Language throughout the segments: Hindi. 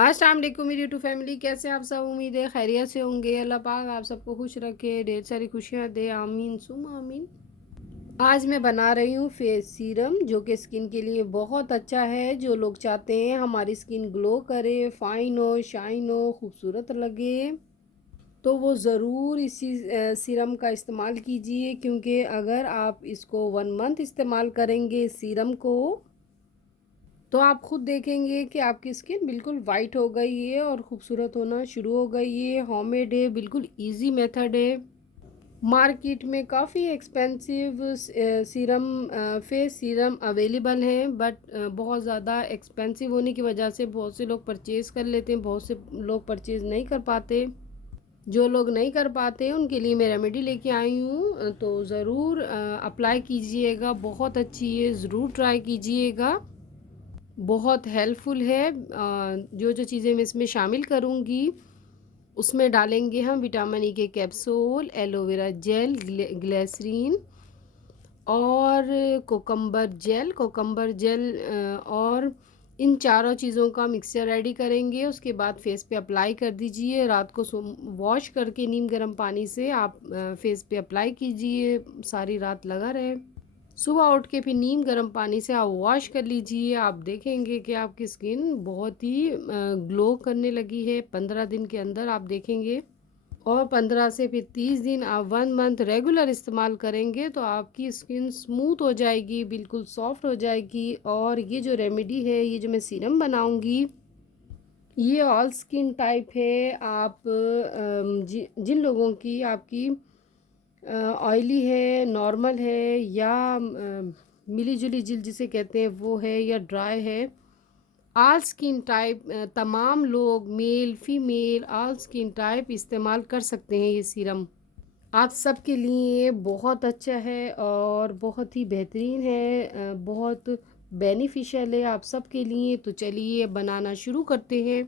अस्सलाम वालेकुम मेरी यूट्यूब फैमिली, कैसे हैं आप सब। उम्मीद है खैरियत से होंगे। अल्लाह पाक आप सबको खुश रखे, ढेर सारी खुशियाँ दे, आमीन सुम आमीन। आज मैं बना रही हूँ फेस सीरम, जो कि स्किन के लिए बहुत अच्छा है। जो लोग चाहते हैं हमारी स्किन ग्लो करे, फाइन हो, शाइन हो, खूबसूरत लगे, तो वो ज़रूर इसी सीरम का इस्तेमाल कीजिए। क्योंकि अगर आप इसको 1 मंथ इस्तेमाल करेंगे इस सीरम को, तो आप खुद देखेंगे कि आपकी स्किन बिल्कुल वाइट हो गई है और ख़ूबसूरत होना शुरू हो गई है। होममेड है, बिल्कुल इजी मेथड है। मार्केट में काफ़ी expensive serum face serum available हैं, बट बहुत ज़्यादा एक्सपेंसिव होने की वजह से बहुत से लोग परचेज़ कर लेते हैं, बहुत से लोग परचेज़ नहीं कर पाते। जो लोग नहीं कर पाते उनके लिए मैं रेमेडी लेके आई हूँ, तो ज़रूर अप्लाई कीजिएगा। बहुत अच्छी है, ज़रूर ट्राई कीजिएगा। बहुत हेल्पफुल है। जो जो चीज़ें मैं इसमें शामिल करूँगी, उसमें डालेंगे हम विटामिन ई के कैप्सूल, एलोवेरा जेल, ग्लिसरीन और कोकम्बर जेल, और इन चारों चीज़ों का मिक्सचर रेडी करेंगे। उसके बाद फेस पे अप्लाई कर दीजिए। रात को वॉश करके नीम गर्म पानी से आप फेस पे अप्लाई कीजिए, सारी रात लगा रहे। सुबह उठ के फिर नीम गर्म पानी से आप वॉश कर लीजिए। आप देखेंगे कि आपकी स्किन बहुत ही ग्लो करने लगी है 15 दिन के अंदर, आप देखेंगे। और 15 से फिर 30 दिन आप 1 मंथ रेगुलर इस्तेमाल करेंगे तो आपकी स्किन स्मूथ हो जाएगी, बिल्कुल सॉफ्ट हो जाएगी। और ये जो रेमेडी है, ये जो मैं सीरम बनाऊंगी, ये ऑल स्किन टाइप है। आप जिन लोगों की आपकी ऑयली है, नॉर्मल है, या मिली जुली जिल्द जिसे कहते हैं वो है, या ड्राई है, ऑल स्किन टाइप, तमाम लोग, male female, all skin type इस्तेमाल कर सकते हैं। ये सीरम आप सबके लिए बहुत अच्छा है और बहुत ही बेहतरीन है, बहुत बेनिफिशियल है आप सबके लिए। तो चलिए बनाना शुरू करते हैं।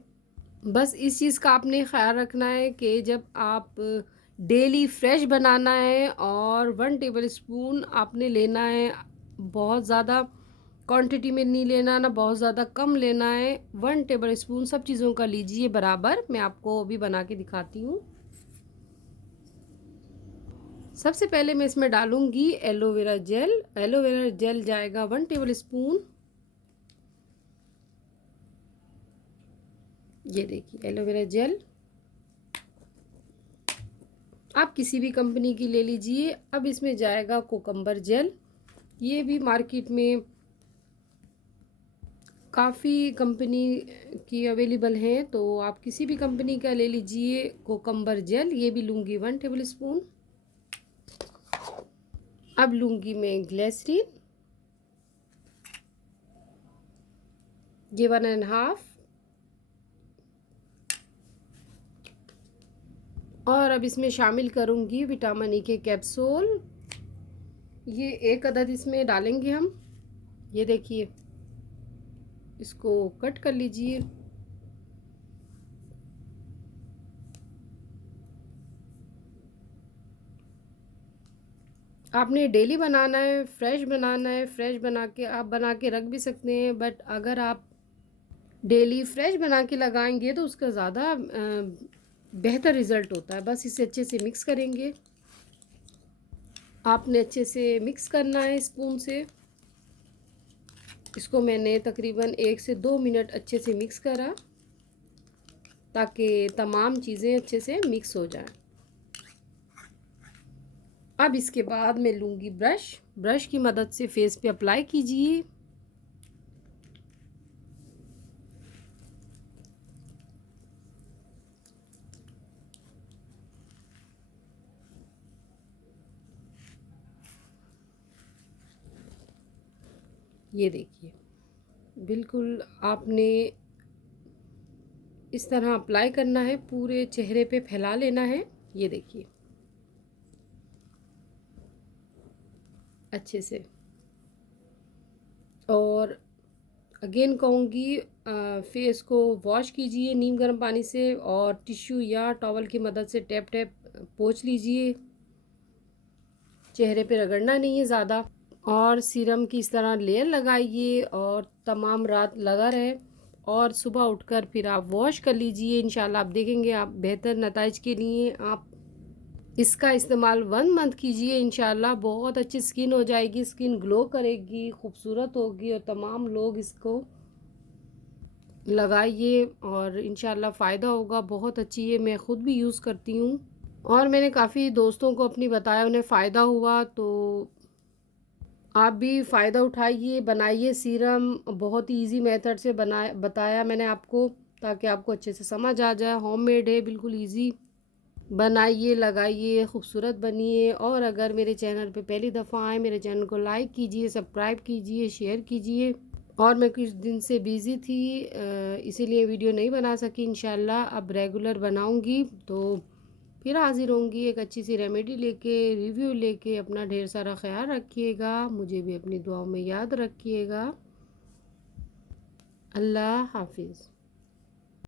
बस इस चीज़ का आपने ख्याल रखना है कि जब आप डेली फ्रेश बनाना है, और 1 टेबल स्पून आपने लेना है। बहुत ज़्यादा क्वांटिटी में नहीं लेना, ना बहुत ज़्यादा कम लेना है। 1 टेबल स्पून सब चीज़ों का लीजिए बराबर। मैं आपको अभी बना के दिखाती हूँ। सबसे पहले मैं इसमें डालूंगी एलोवेरा जेल। एलोवेरा जेल जाएगा 1 टेबल स्पून। ये देखिए एलोवेरा जेल, आप किसी भी कंपनी की ले लीजिए। अब इसमें जाएगा कोकम्बर जेल। ये भी मार्केट में काफ़ी कंपनी की अवेलेबल हैं, तो आप किसी भी कंपनी का ले लीजिए कोकम्बर जेल। ये भी लूँगी 1 टेबल स्पून। अब लूँगी मैं ग्लिसरीन, ये 1.5। और अब इसमें शामिल करूँगी विटामिन ई के कैप्सूल। ये 1 अदद इसमें डालेंगे हम। ये देखिए, इसको कट कर लीजिए। आपने डेली बनाना है, फ्रेश बनाना है। फ्रेश बना के आप बना के रख भी सकते हैं, बट अगर आप डेली फ्रेश बना के लगाएंगे तो उसका ज़्यादा बेहतर रिज़ल्ट होता है। बस इसे अच्छे से मिक्स करेंगे। आपने अच्छे से मिक्स करना है स्पून से। इसको मैंने तकरीबन 1 से 2 मिनट अच्छे से मिक्स करा, ताकि तमाम चीज़ें अच्छे से मिक्स हो जाएं। अब इसके बाद मैं लूँगी ब्रश। ब्रश की मदद से फेस पे अप्लाई कीजिए। ये देखिए, बिल्कुल आपने इस तरह अप्लाई करना है, पूरे चेहरे पे फैला लेना है। ये देखिए अच्छे से। और अगेन कहूँगी, फेस को वॉश कीजिए नीम गर्म पानी से, और टिश्यू या टॉवल की मदद से टैप टैप पोंछ लीजिए। चेहरे पे रगड़ना नहीं है ज़्यादा। और सीरम की इस तरह लेयर लगाइए और तमाम रात लगा रहे। और सुबह उठकर फिर आप वॉश कर लीजिए। इंशाल्लाह आप देखेंगे आप बेहतर नताइज के लिए आप इसका इस्तेमाल 1 मंथ कीजिए। इंशाल्लाह बहुत अच्छी स्किन हो जाएगी, स्किन ग्लो करेगी, खूबसूरत होगी और तमाम लोग इसको लगाइए और इंशाल्लाह फ़ायदा होगा। बहुत अच्छी है, मैं ख़ुद भी यूज़ करती हूँ और मैंने काफ़ी दोस्तों को अपनी बताया, उन्हें फ़ायदा हुआ। तो आप भी फ़ायदा उठाइए, बनाइए सीरम। बहुत ही ईज़ी मेथड से बताया मैंने आपको, ताकि आपको अच्छे से समझ आ जाए। होममेड है, बिल्कुल ईज़ी। बनाइए, लगाइए, खूबसूरत बनिए। और अगर मेरे चैनल पे पहली दफ़ा आए, मेरे चैनल को लाइक कीजिए, सब्सक्राइब कीजिए, शेयर कीजिए। और मैं कुछ दिन से बिज़ी थी, इसीलिए वीडियो नहीं बना सकी। इंशाल्लाह अब रेगुलर बनाऊंगी तो फिर हाज़िर होंगी एक अच्छी सी रेमेडी लेके, रिव्यू लेके। अपना ढेर सारा ख्याल रखिएगा, मुझे भी अपनी दुआओं में याद रखिएगा। अल्लाह हाफ़िज़।